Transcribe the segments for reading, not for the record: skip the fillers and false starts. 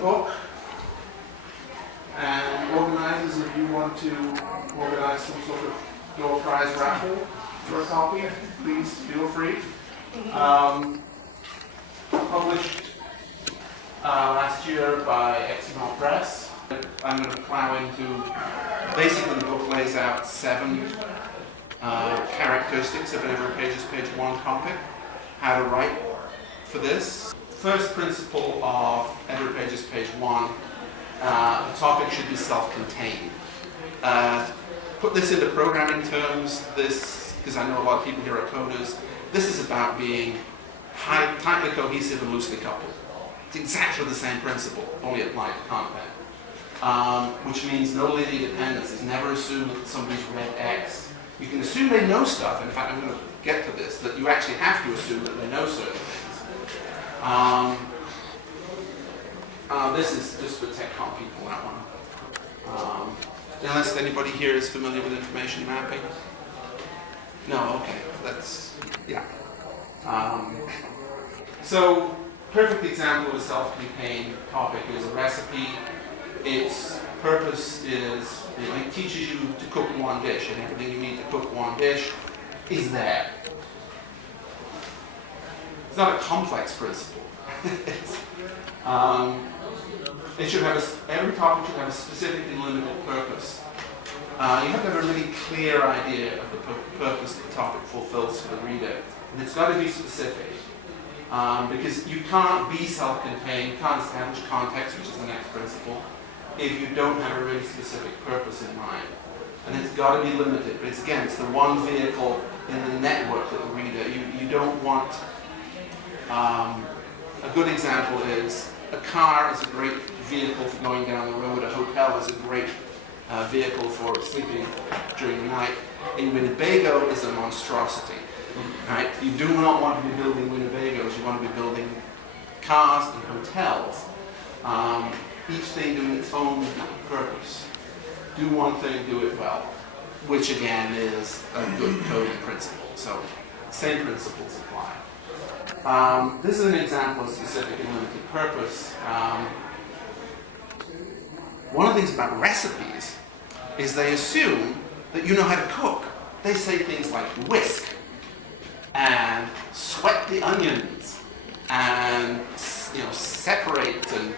book, and organizers, if you want to organize some sort of door prize raffle for a copy, please feel free. Published last year by XML Press. I'm going to plow into, basically the book lays out 7 characteristics of an Every Pages Page 1 topic, how to write for this. First principle of Every Pages Page 1, the topic should be self-contained. Put this into programming terms, because I know a lot of people here are coders, this is about being tightly cohesive and loosely coupled. It's exactly the same principle, only applied to content. Which means no linear dependencies. Never assume that somebody's read X. You can assume they know stuff, and in fact I'm going to get to this, that you actually have to assume that they know certain things. This is just for TechCom people, that one. Unless anybody here is familiar with information mapping? No, okay, that's, yeah. So, perfect example of a self-contained topic is a recipe. Its purpose is, it teaches you to cook one dish, and everything you need to cook one dish is there. It's not a complex principle. It should have every topic should have a specifically limited purpose. You have to have a really clear idea of the purpose that the topic fulfills for the reader, and it's got to be specific. Because you can't be self-contained, you can't establish context, which is the next principle, if you don't have a really specific purpose in mind. And it's got to be limited, but it's the one vehicle in the network that the reader, you don't want, a good example is, a car is a great vehicle for going down the road, a hotel is a great vehicle for sleeping during the night. A Winnebago is a monstrosity. Right? You do not want to be building Winnebagos, you want to be building cars and hotels. Each thing doing its own purpose. Do one thing, do it well. Which again is a good coding principle. So, same principles apply. This is an example of specific and limited purpose. One of the things about recipes is they assume that you know how to cook. They say things like whisk, and sweat the onions, and separate, and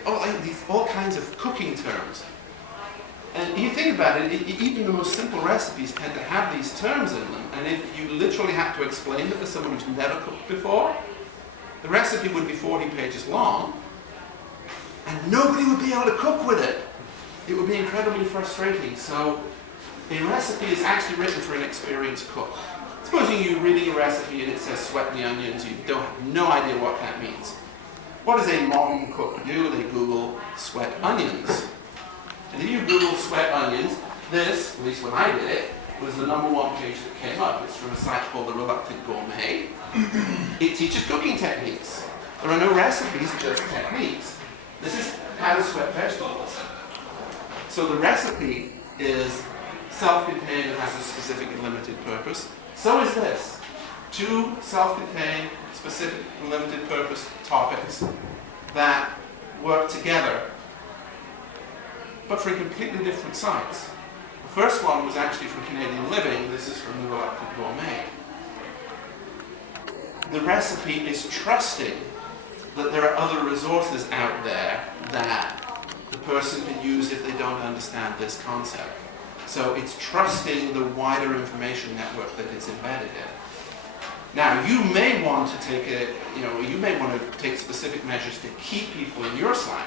all kinds of cooking terms. And you think about it, even the most simple recipes tend to have these terms in them. And if you literally had to explain it to someone who's never cooked before, the recipe would be 40 pages long, and nobody would be able to cook with it. It would be incredibly frustrating. So a recipe is actually written for an experienced cook. Supposing you're reading a recipe and it says sweat the onions, you don't have no idea what that means. What does a modern cook do? They Google sweat onions. And if you Google sweat onions, this, at least when I did it, was the #1 page that came up. It's from a site called The Reluctant Gourmet. It teaches cooking techniques. There are no recipes, just techniques. This is how to sweat vegetables. So the recipe is self-contained and has a specific and limited purpose. So is this. 2 self-contained, specific and limited purpose topics that work together, but for completely different sites. The first one was actually from Canadian Living. This is from The Reluctant Gourmet. The recipe is trusting that there are other resources out there that the person can use if they don't understand this concept. So it's trusting the wider information network that it's embedded in. Now, you may want to take specific measures to keep people in your site.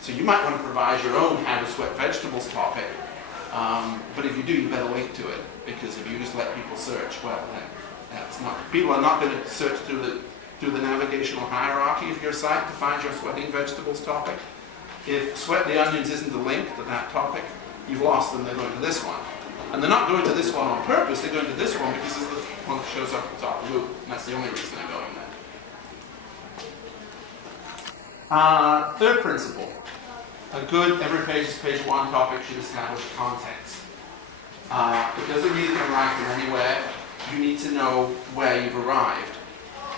So you might want to provide your own how to sweat vegetables topic, but if you do, you better link to it, because if you just let people search, well, that's not. People are not going to search through the navigational hierarchy of your site to find your sweating vegetables topic. If sweat the onions isn't the link to that topic, you've lost them. They're going to this one. And they're not going to this one on purpose, they're going to this one because it's the one that shows up at the top of the loop. And that's the only reason they're going there. Third principle. A good Every Pages Page 1 topic should establish context. Because the reader can write from anywhere, you need to know where you've arrived.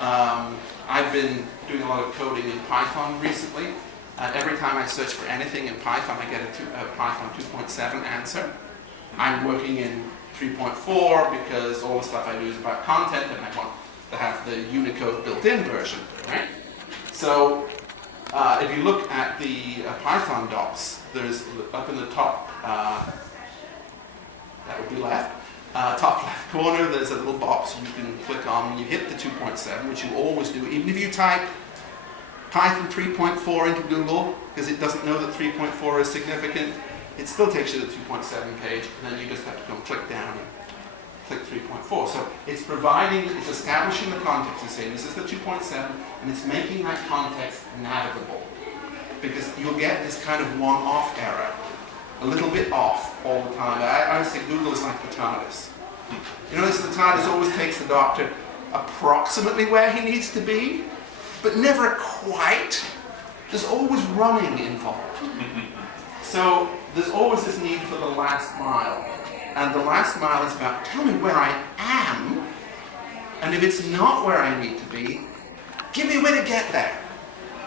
I've been doing a lot of coding in Python recently, Every time I search for anything in Python, I get a Python 2.7 answer. I'm working in 3.4 because all the stuff I do is about content and I want to have the Unicode built-in version, right? So if you look at the Python docs, there's up in the top, that would be left, top left corner, there's a little box you can click on when you hit the 2.7, which you always do, even if you type Python 3.4 into Google, because it doesn't know that 3.4 is significant, it still takes you to the 2.7 page, and then you just have to go click down and click 3.4. So it's it's establishing the context and saying this is the 2.7, and it's making that context navigable. Because you'll get this kind of one-off error, a little bit off all the time. I would say Google is like the TARDIS. You notice the TARDIS always takes the Doctor approximately where he needs to be, but never quite. There's always running involved. So there's always this need for the last mile. And the last mile is about, tell me where I am, and if it's not where I need to be, give me a way to get there.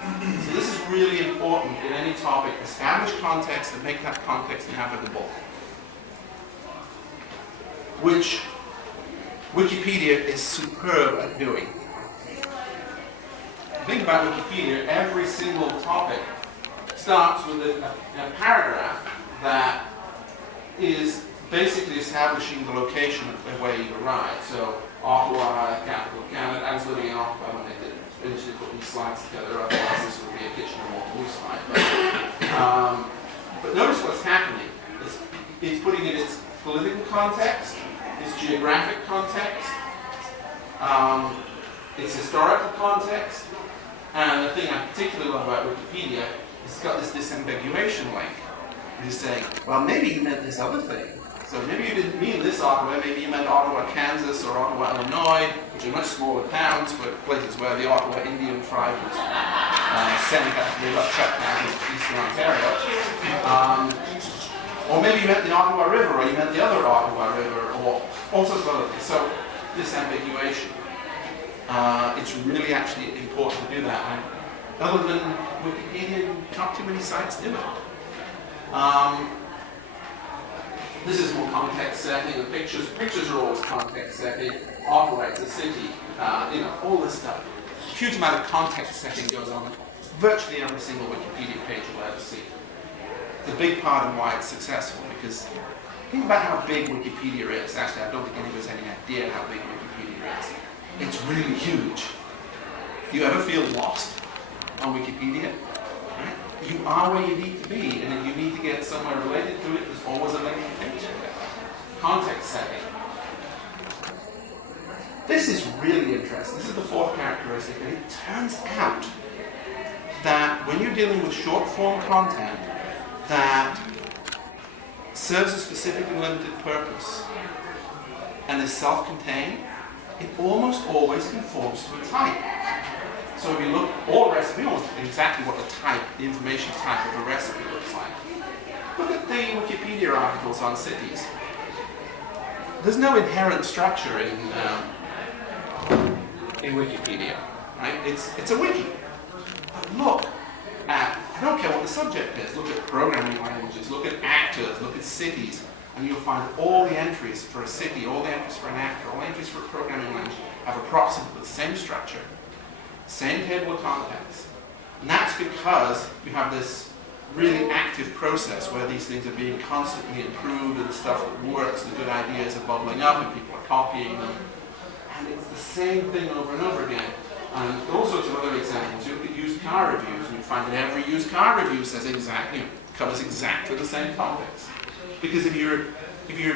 So this is really important in any topic. Establish context and make that context navigable. Which Wikipedia is superb at doing. Think about Wikipedia, every single topic starts with a paragraph that is basically establishing the location of where you arrive. So, Ottawa, capital of Canada. I was living in Ottawa when I did initially put these slides together, otherwise this would be a Kitchener Waterloo slide. But notice what's happening. It's putting in its political context, its geographic context, its historical context, and the thing I particularly love about Wikipedia is it's got this disambiguation link. Which is saying, well, maybe you meant this other thing. So maybe you didn't mean this Ottawa, maybe you meant Ottawa, Kansas, or Ottawa, Illinois, which are much smaller towns, but places where the Ottawa Indian tribe was sent after they got shut down in eastern Ontario. Or maybe you meant the Ottawa River, or you meant the other Ottawa River, or all sorts of other things. So, disambiguation. It's really actually important to do that. And other than Wikipedia, not too many sites do it. This is more context setting. The pictures are always context setting. Ottawa, it's a city. All this stuff. A huge amount of context setting goes on. Virtually every single Wikipedia page you'll ever see. It's a big part of why it's successful, because think about how big Wikipedia is. Actually, I don't think anyone has any idea how big Wikipedia is. It's really huge. Do you ever feel lost on Wikipedia? Right? You are where you need to be, and if you need to get somewhere related to it, there's always a linking page. Context setting. This is really interesting. This is the fourth characteristic, and it turns out that when you're dealing with short-form content that serves a specific and limited purpose and is self-contained, it almost always conforms to a type. So if you look, all recipes, we know exactly what the information type of a recipe looks like. Look at the Wikipedia articles on cities. There's no inherent structure in Wikipedia, right? It's a wiki. But look at, I don't care what the subject is, look at programming languages, look at actors, look at cities, and you'll find all the entries for a city, all the entries for an actor, all the entries for a programming language have approximately the same structure, same table of contents. And that's because you have this really active process where these things are being constantly improved and the stuff that works, the good ideas are bubbling up and people are copying them. And it's the same thing over and over again. And all sorts of other examples. You look at used car reviews and you find that every used car review says covers exactly the same topics. Because if you're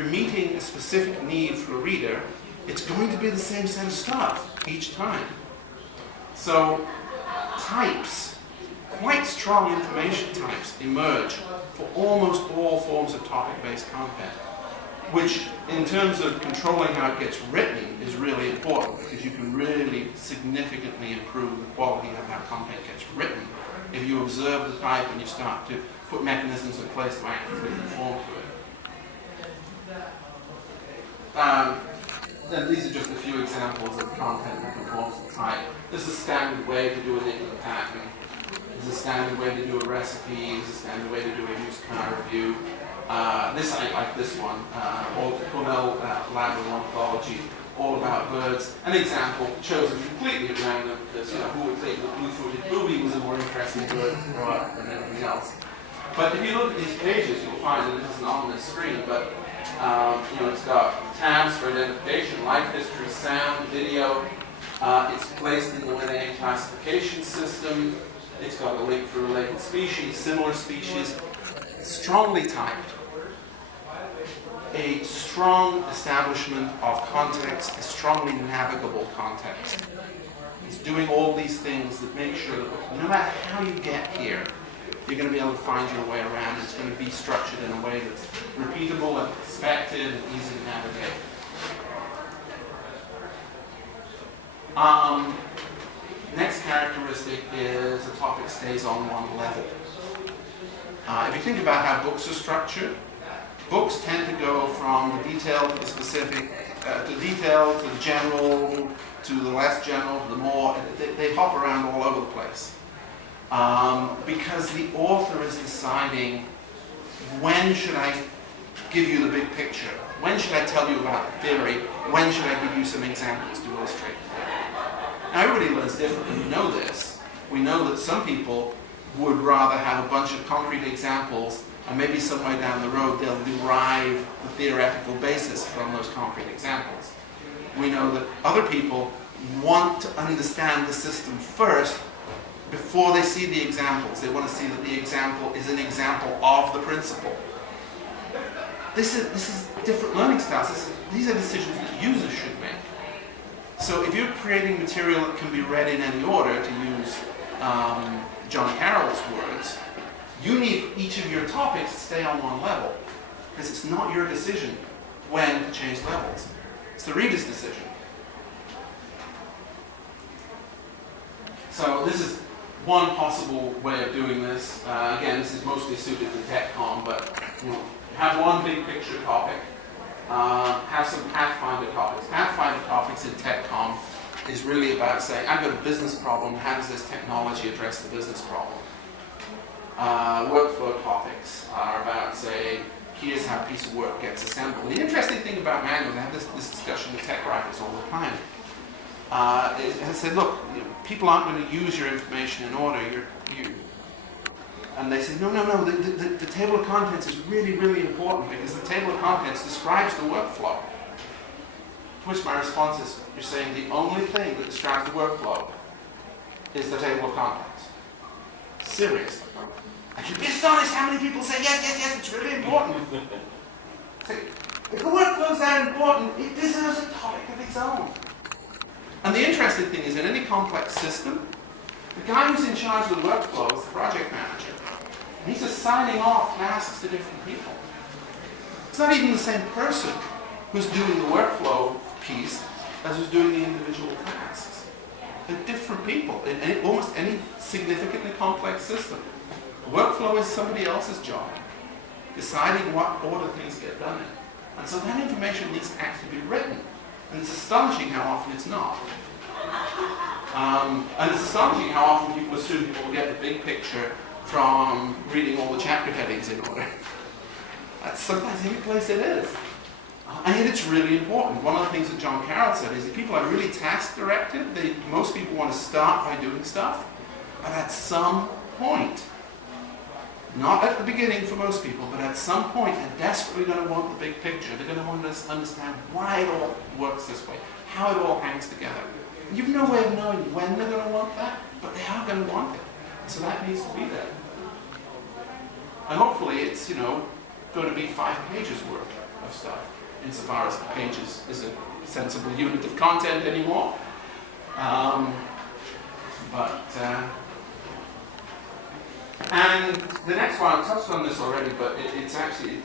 meeting a specific need for a reader, it's going to be the same set of stuff each time. So types, quite strong information types, emerge for almost all forms of topic-based content, which in terms of controlling how it gets written is really important, because you can really significantly improve the quality of how content gets written if you observe the type and you start to put mechanisms in place to actively conform to it. And these are just a few examples of content that conforms to type. This is a standard way to do a Nicola pattern. There's a standard way to do a recipe. There's a standard way to do a used car review. This I like this one. Curelet-Balan Ornithology, all about birds. An example chosen completely at random because who would think that blue-footed booby was a more interesting bird to grow up than anything else. But if you look at these pages, you'll find that it isn't on this screen, but it's got tabs for identification, life history, sound, video. It's placed in the Linnaean classification system. It's got a link for related species, similar species. Strongly typed. A strong establishment of context, a strongly navigable context. It's doing all these things that make sure that no matter how you get here, you're going to be able to find your way around. It's going to be structured in a way that's repeatable and expected and easy to navigate. Next characteristic is the topic stays on one level. If you think about how books are structured, books tend to go from the detailed to the specific, to detailed, to the general, to the less general, to the more. They hop around all over the place. Because the author is deciding when should I give you the big picture? When should I tell you about the theory? When should I give you some examples to illustrate the theory? Now everybody learns differently. We know this. We know that some people would rather have a bunch of concrete examples and maybe somewhere down the road they'll derive the theoretical basis from those concrete examples. We know that other people want to understand the system first before they see the examples. They want to see that the example is an example of the principle. This is different learning styles. These are decisions that users should make. So if you're creating material that can be read in any order, to use John Carroll's words, you need each of your topics to stay on one level, because it's not your decision when to change levels. It's the reader's decision. So this is one possible way of doing this. Again, this is mostly suited to TechCom, but have one big picture topic. Have some Pathfinder topics. Pathfinder topics in TechCom is really about saying, I've got a business problem, how does this technology address the business problem? Workflow topics are about, say, here's how a piece of work gets assembled. The interesting thing about manuals, I have this discussion with tech writers all the time, is I said, look, people aren't going to use your information in order. And they say, no, the table of contents is really, really important because the table of contents describes the workflow. To which my response is, you're saying the only thing that describes the workflow is the table of contents. Seriously. I should be astonished how many people say, yes, it's really important. Say, if the workflow's that important, it deserves a topic of its own. And the interesting thing is, in any complex system, the guy who's in charge of the workflow is the project manager. And he's assigning off tasks to different people. It's not even the same person who's doing the workflow piece as who's doing the individual tasks. They're different people in almost any significantly complex system. Workflow is somebody else's job, deciding what order things get done in. And so that information needs to actually be written. And it's astonishing how often it's not. And it's astonishing how often people assume people will get the big picture from reading all the chapter headings in order. That's sometimes the only place it is. And yet it's really important. One of the things that John Carroll said is that people are really task-directed. Most people want to start by doing stuff. But at some point, not at the beginning for most people, but at some point they're desperately going to want the big picture. They're going to want to understand why it all works this way, how it all hangs together. You've no way of knowing when they're going to want that, but they are going to want it. So that needs to be there. And hopefully it's, going to be 5 pages worth of stuff, insofar as pages is a sensible unit of content anymore. And the next one, I touched on this already, but it's actually,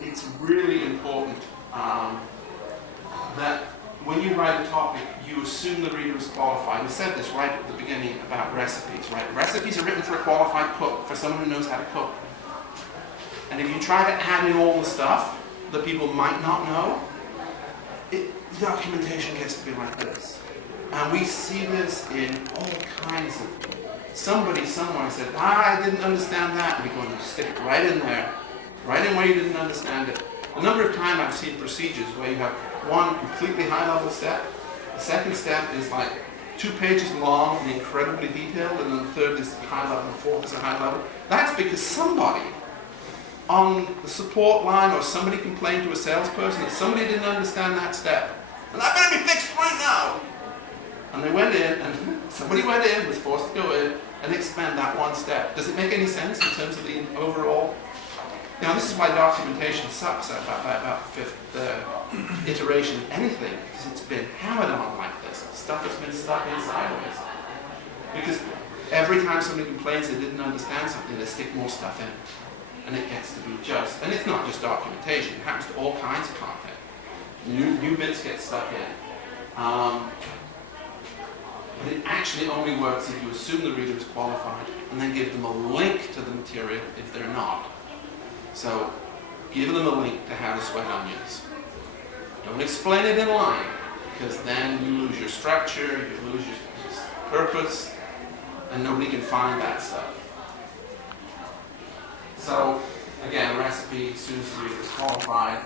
it's really important that when you write a topic, you assume the reader is qualified. We said this right at the beginning about recipes, right? Recipes are written for a qualified cook, for someone who knows how to cook. And if you try to add in all the stuff that people might not know, the documentation gets to be like this. And we see this in all kinds of somebody somewhere said, I didn't understand that, and we go and stick it right in there, right in where you didn't understand it. A number of times I've seen procedures where you have one completely high-level step, the second step is like 2 pages long and incredibly detailed, and then the third is high-level, and the fourth is a high-level. That's because somebody on the support line or somebody complained to a salesperson that somebody didn't understand that step. And that better be fixed right now! And they went in, and somebody went in, was forced to go in, and expand that one step. Does it make any sense in terms of the overall? Now, this is why documentation sucks at about the 5th iteration of anything, because it's been hammered on like this. Stuff that's been stuck in sideways. Because every time somebody complains they didn't understand something, they stick more stuff in. And it gets to be just. And it's not just documentation, it happens to all kinds of content. New bits get stuck in. But it actually only works if you assume the reader is qualified and then give them a link to the material if they're not. So, give them a link to how to sweat onions. Don't explain it in line, because then you lose your structure, you lose your purpose, and nobody can find that stuff. So, again, recipe, as soon as the reader is qualified.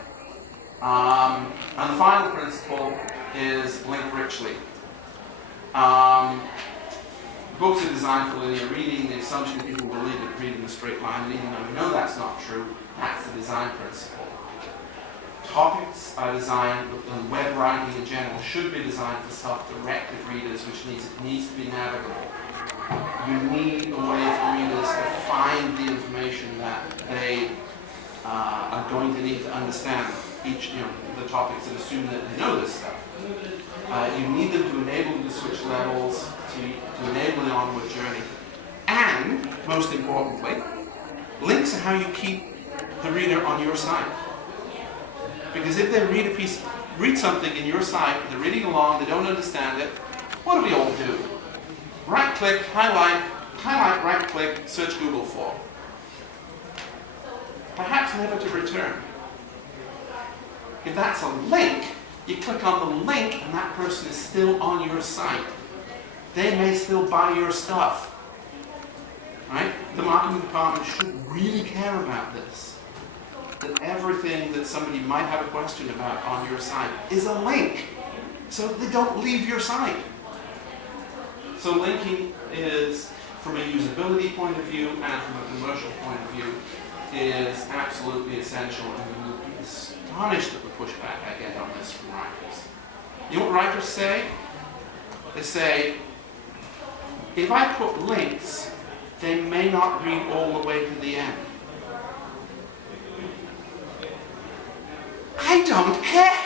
And the final principle is link richly. Books are designed for linear reading. The assumption that people will read in a straight line, and even though we know that's not true, that's the design principle. Topics are designed, and web writing in general should be designed for self-directed readers, which means it needs to be navigable. You need a way for readers to find the information that they are going to need to understand each, the topics, and assume that they know this stuff. You need them to enable them to switch levels, to enable the onward journey. And, most importantly, links are how you keep the reader on your site. Because if they read something in your site, they're reading along, they don't understand it, what do we all do? Right-click, highlight, right-click, search Google for. Perhaps never to return. If that's a link, you click on the link and that person is still on your site. They may still buy your stuff. Right? The marketing department should really care about this. That everything that somebody might have a question about on your site is a link, so they don't leave your site. So linking is, from a usability point of view and from a commercial point of view, is absolutely essential, and you will be astonished at the pushback I get on this from writers. You know what writers say? They say, if I put links, they may not read all the way to the end. I don't care!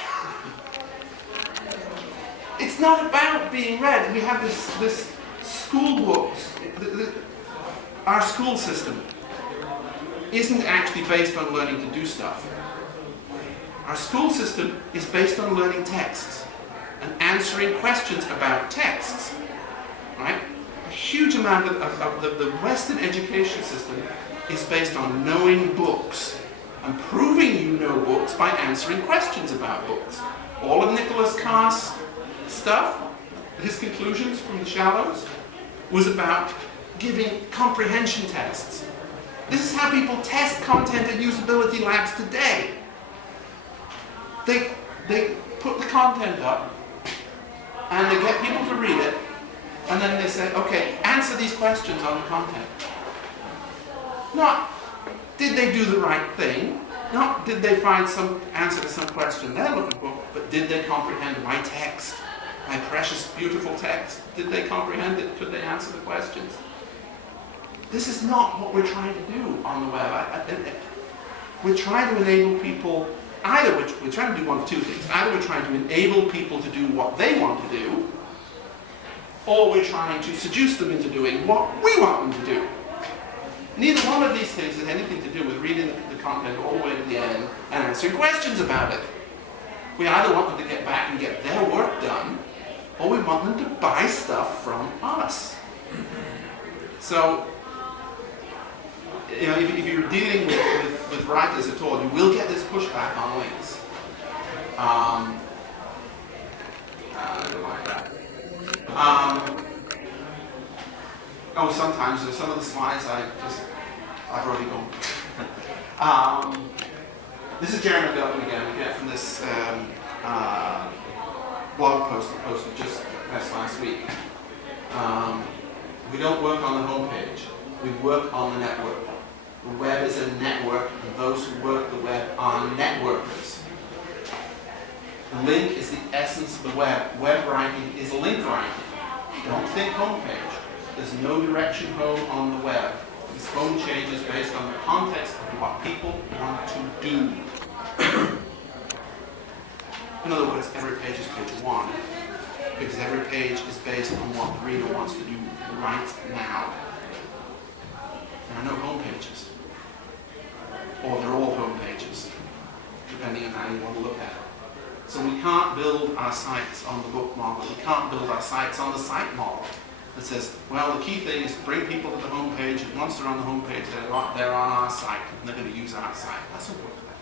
It's not about being read. We have this school books. Our school system isn't actually based on learning to do stuff. Our school system is based on learning texts and answering questions about texts. Right? A huge amount of the Western education system is based on knowing books and proving you know books by answering questions about books. All of Nicholas Carr's stuff, his conclusions from The Shallows, was about giving comprehension tests. This is how people test content in usability labs today. They put the content up and they get people to read it, and then they say, okay, answer these questions on the content. Not, did they do the right thing? Not, did they find some answer to some question they're looking for, but did they comprehend my text? My precious, beautiful text. Did they comprehend it? Could they answer the questions? This is not what we're trying to do on the web. We're trying to enable people, either we're trying to do one of two things. Either we're trying to enable people to do what they want to do, or we're trying to seduce them into doing what we want them to do. Neither one of these things has anything to do with reading the content all the way to the end and answering questions about it. We either want them to get back and get their work done, or we want them to buy stuff from us. So, if you're dealing with writers at all, you will get this pushback on links. I don't like that. Oh, sometimes some of the slides I've already gone. This is Jeremy McGovern again. We get from this blog post I posted just last week. We don't work on the homepage. We work on the network. The web is a network, and those who work the web are networkers. The link is the essence of the web. Web writing is link writing. Don't think homepage. There's no direction home on the web. This home changes based on the context of what people want to do. In other words, every page is page one, because every page is based on what the reader wants to do right now. There are no home pages. Or they're all home pages, depending on how you want to look at it. So we can't build our sites on the book model. We can't build our sites on the site model that says, well, the key thing is to bring people to the home page, and once they're on the home page, they're on our site, and they're going to use our site. That's not work that.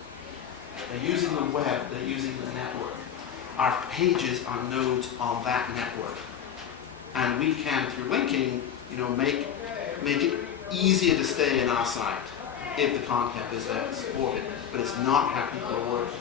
They're using the web, they're using the network. Our pages are nodes on that network. And we can, through linking, make it easier to stay in our site if the content is there to support it. But it's not how people are working.